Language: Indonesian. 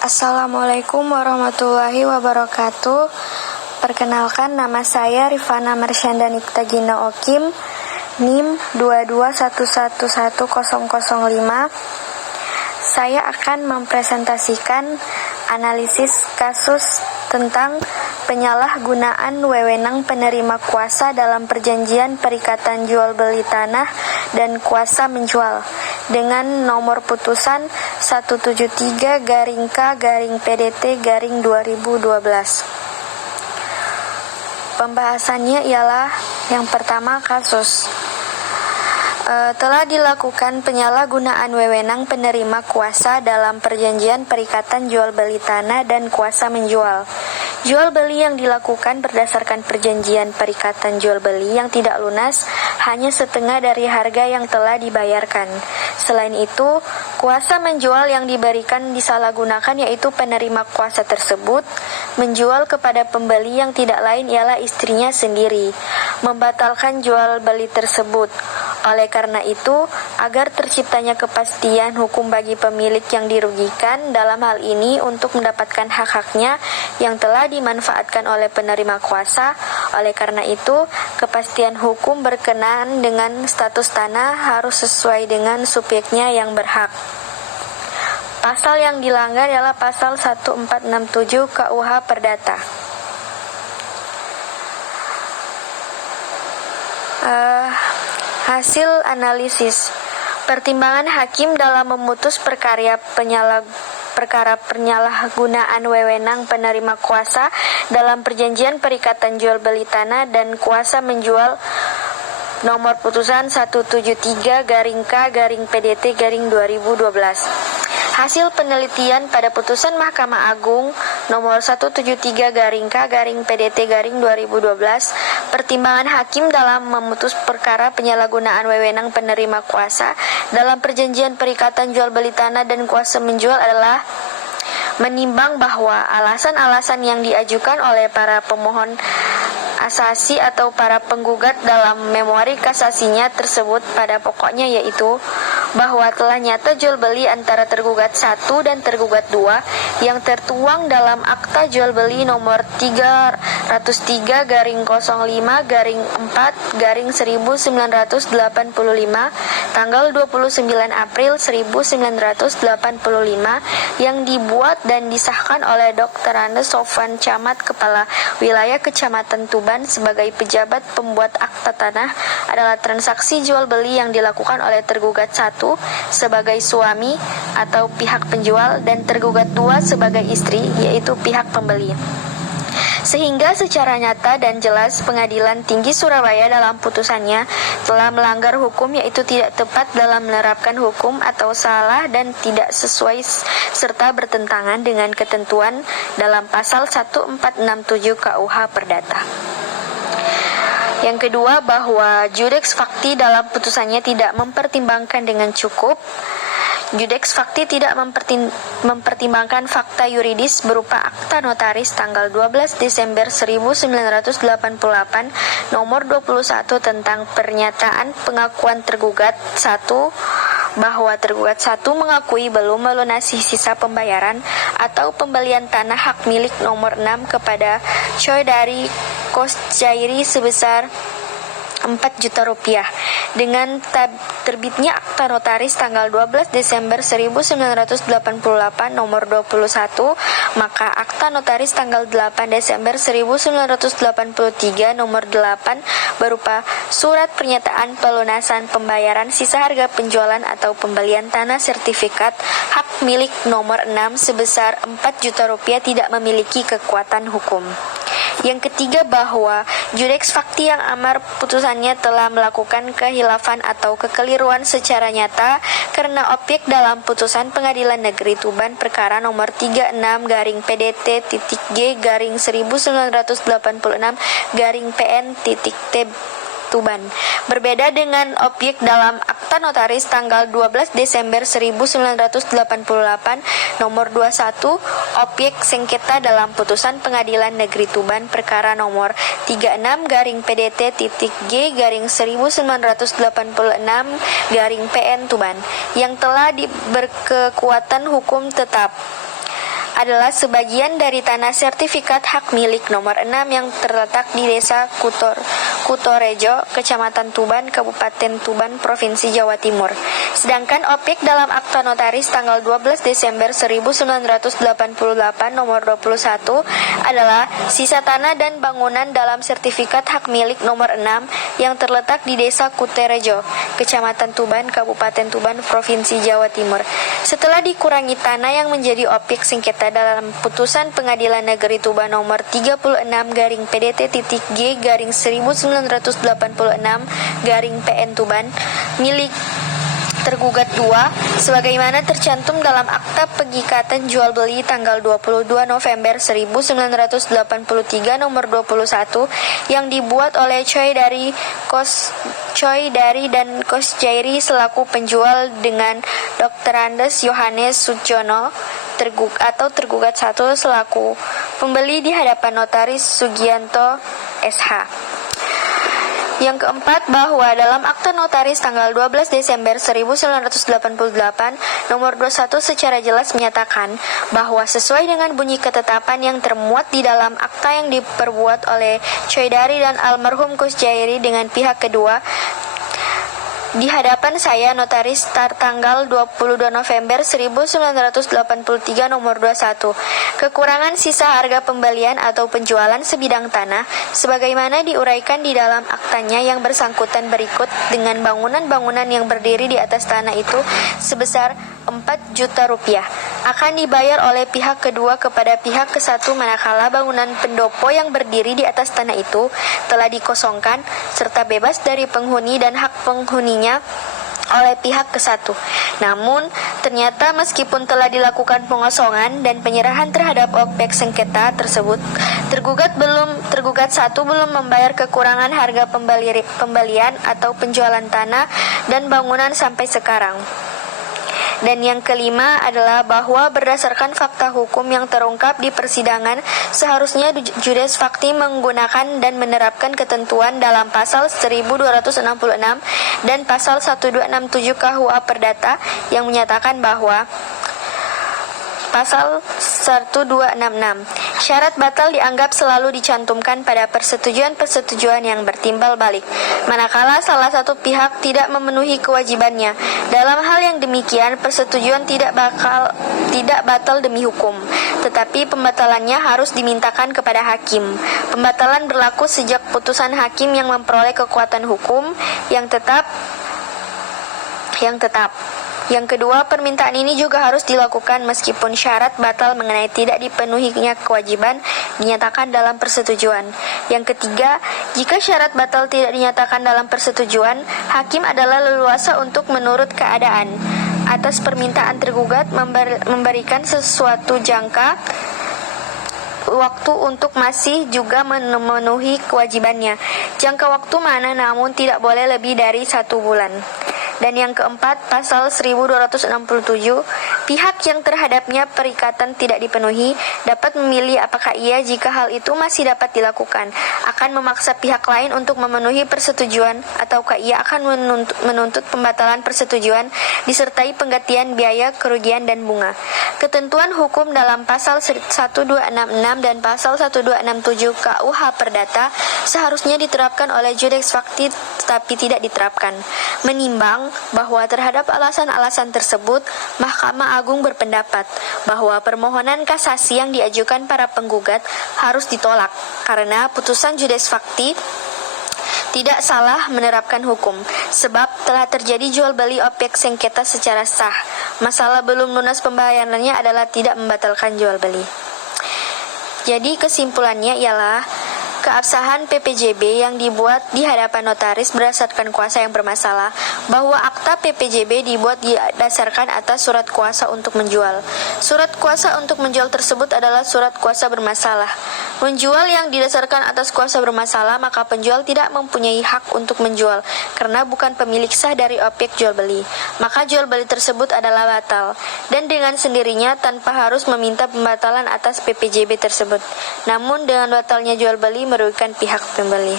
Assalamualaikum warahmatullahi wabarakatuh. Perkenalkan, nama saya Rifana Marsyanda Niktagina Okim, NIM 221110005. Saya akan mempresentasikan analisis kasus tentang penyalahgunaan wewenang penerima kuasa dalam perjanjian perikatan jual beli tanah dan kuasa menjual dengan nomor putusan 173-K-PDT-2012. Pembahasannya ialah yang pertama, kasus. Telah dilakukan penyalahgunaan wewenang penerima kuasa dalam perjanjian perikatan jual beli tanah dan kuasa menjual. Jual beli yang dilakukan berdasarkan perjanjian perikatan jual beli yang tidak lunas hanya setengah dari harga yang telah dibayarkan. Selain itu, kuasa menjual yang diberikan disalahgunakan, yaitu penerima kuasa tersebut menjual kepada pembeli yang tidak lain ialah istrinya sendiri, membatalkan jual beli tersebut. Oleh karena itu, agar terciptanya kepastian hukum bagi pemilik yang dirugikan dalam hal ini untuk mendapatkan hak-haknya yang telah dimanfaatkan oleh penerima kuasa, oleh karena itu, kepastian hukum berkenaan dengan status tanah harus sesuai dengan subjeknya yang berhak. Pasal yang dilanggar adalah pasal 1467 KUH Perdata. Hasil analisis. Pertimbangan hakim dalam memutus perkara penyalahgunaan wewenang penerima kuasa dalam perjanjian perikatan jual beli tanah dan kuasa menjual nomor putusan 173-K-PDT-2012. Hasil penelitian pada putusan Mahkamah Agung nomor 173-K-PDT-2012, pertimbangan hakim dalam memutus perkara penyalahgunaan wewenang penerima kuasa dalam perjanjian perikatan jual beli tanah dan kuasa menjual adalah menimbang bahwa alasan-alasan yang diajukan oleh para pemohon asasi atau para penggugat dalam memori kasasinya tersebut pada pokoknya yaitu bahwa telah nyata jual beli antara tergugat 1 dan tergugat 2 yang tertuang dalam akta jual beli nomor 303-04-1985 tanggal 29 April 1985 yang dibuat dan disahkan oleh Dr. Andes Sofwan, Camat Kepala Wilayah Kecamatan Tuban sebagai pejabat pembuat akta tanah adalah transaksi jual beli yang dilakukan oleh tergugat 1 sebagai suami atau pihak penjual dan tergugat 2 sebagai istri, yaitu pihak pembeli. Sehingga secara nyata dan jelas Pengadilan Tinggi Surabaya dalam putusannya telah melanggar hukum, yaitu tidak tepat dalam menerapkan hukum atau salah dan tidak sesuai serta bertentangan dengan ketentuan dalam pasal 1467 KUH Perdata. Yang kedua, bahwa Judeks Fakti dalam putusannya tidak mempertimbangkan dengan cukup. Judeks Fakti tidak mempertimbangkan fakta yuridis berupa akta notaris tanggal 12 Desember 1988 nomor 21 tentang pernyataan pengakuan tergugat 1 bahwa tergugat 1 mengakui belum melunasi sisa pembayaran atau pembelian tanah hak milik nomor 6 kepada Choi dari Kosjairi sebesar 4 juta rupiah. Dengan terbitnya akta notaris tanggal 12 Desember 1988 nomor 21, maka akta notaris tanggal 8 Desember 1983 nomor 8 berupa surat pernyataan pelunasan pembayaran sisa harga penjualan atau pembelian tanah sertifikat hak milik nomor 6 sebesar 4 juta rupiah tidak memiliki kekuatan hukum. Yang ketiga, bahwa Judeks Fakti yang amar putusannya telah melakukan kehilafan atau kekeliruan secara nyata karena objek dalam putusan Pengadilan Negeri Tuban perkara nomor 36-PDT-G/1986-PN-T Tuban. Berbeda dengan objek dalam akta notaris tanggal 12 Desember 1988 nomor 21, objek sengketa dalam putusan Pengadilan Negeri Tuban perkara nomor 36-PDT-G/1986-PN Tuban yang telah berkekuatan hukum tetap. adalah sebagian dari tanah sertifikat hak milik nomor 6 yang terletak di Desa Kutorejo, Kecamatan Tuban, Kabupaten Tuban, Provinsi Jawa Timur. Sedangkan objek dalam akta notaris tanggal 12 Desember 1988 nomor 21 adalah sisa tanah dan bangunan dalam sertifikat hak milik nomor 6 yang terletak di Desa Kutorejo, Kecamatan Tuban, Kabupaten Tuban, Provinsi Jawa Timur. Setelah dikurangi tanah yang menjadi objek sengketa dalam putusan Pengadilan Negeri Tuban nomor 36/PDT-G/1986/PN Tuban milik tergugat 2 sebagaimana tercantum dalam akta pengikatan jual beli tanggal 22 November 1983 nomor 21 yang dibuat oleh Choi Dari dan Kos Jairi selaku penjual dengan Dr. Andes Yohanes Sudjono tergugat 1 selaku pembeli di hadapan notaris Sugianto SH. Yang keempat, bahwa dalam akta notaris tanggal 12 Desember 1988 nomor 21 secara jelas menyatakan bahwa sesuai dengan bunyi ketetapan yang termuat di dalam akta yang diperbuat oleh Choi Dari dan almarhum Kos Jairi dengan pihak kedua di hadapan saya notaris tanggal 22 November 1983 nomor 21 kekurangan sisa harga pembelian atau penjualan sebidang tanah sebagaimana diuraikan di dalam aktanya yang bersangkutan berikut dengan bangunan-bangunan yang berdiri di atas tanah itu sebesar 4 juta rupiah akan dibayar oleh pihak kedua kepada pihak kesatu manakala bangunan pendopo yang berdiri di atas tanah itu telah dikosongkan serta bebas dari penghuni dan hak penghuninya oleh pihak kesatu. Namun, ternyata meskipun telah dilakukan pengosongan dan penyerahan terhadap objek sengketa tersebut, tergugat 1 belum membayar kekurangan harga pembelian atau penjualan tanah dan bangunan sampai sekarang. Dan yang kelima adalah bahwa berdasarkan fakta hukum yang terungkap di persidangan, seharusnya Judes Fakti menggunakan dan menerapkan ketentuan dalam pasal 1266 dan pasal 1267 KUA Perdata yang menyatakan bahwa Pasal 1266. Syarat batal dianggap selalu dicantumkan pada persetujuan-persetujuan yang bertimbal balik, manakala salah satu pihak tidak memenuhi kewajibannya. Dalam hal yang demikian, persetujuan tidak batal demi hukum, tetapi pembatalannya harus dimintakan kepada hakim. Pembatalan berlaku sejak putusan hakim yang memperoleh kekuatan hukum yang tetap. Yang kedua, permintaan ini juga harus dilakukan meskipun syarat batal mengenai tidak dipenuhinya kewajiban dinyatakan dalam persetujuan. Yang ketiga, jika syarat batal tidak dinyatakan dalam persetujuan, hakim adalah leluasa untuk menurut keadaan atas permintaan tergugat memberikan sesuatu jangka waktu untuk masih juga memenuhi kewajibannya. Jangka waktu mana namun tidak boleh lebih dari 1 bulan. Dan yang keempat, pasal 1267, pihak yang terhadapnya perikatan tidak dipenuhi dapat memilih apakah ia, jika hal itu masih dapat dilakukan, akan memaksa pihak lain untuk memenuhi persetujuan, ataukah ia akan menuntut pembatalan persetujuan disertai penggantian biaya, kerugian, dan bunga. Ketentuan hukum dalam pasal 1266 dan pasal 1267 KUH Perdata seharusnya diterapkan oleh Judes Fakti tetapi tidak diterapkan. Menimbang bahwa terhadap alasan-alasan tersebut, Mahkamah Agung berpendapat bahwa permohonan kasasi yang diajukan para penggugat harus ditolak karena putusan Judes Fakti tidak salah menerapkan hukum, sebab telah terjadi jual beli objek sengketa secara sah. Masalah belum lunas pembayarannya adalah tidak membatalkan jual beli. Jadi kesimpulannya ialah keabsahan PPJB yang dibuat di hadapan notaris berdasarkan kuasa yang bermasalah, bahwa akta PPJB dibuat didasarkan atas surat kuasa untuk menjual. Surat kuasa untuk menjual tersebut adalah surat kuasa bermasalah. Menjual yang didasarkan atas kuasa bermasalah, maka penjual tidak mempunyai hak untuk menjual karena bukan pemilik sah dari objek jual beli. Maka jual beli tersebut adalah batal dan dengan sendirinya tanpa harus meminta pembatalan atas PPJB tersebut. Namun dengan batalnya jual beli merugikan pihak pembeli.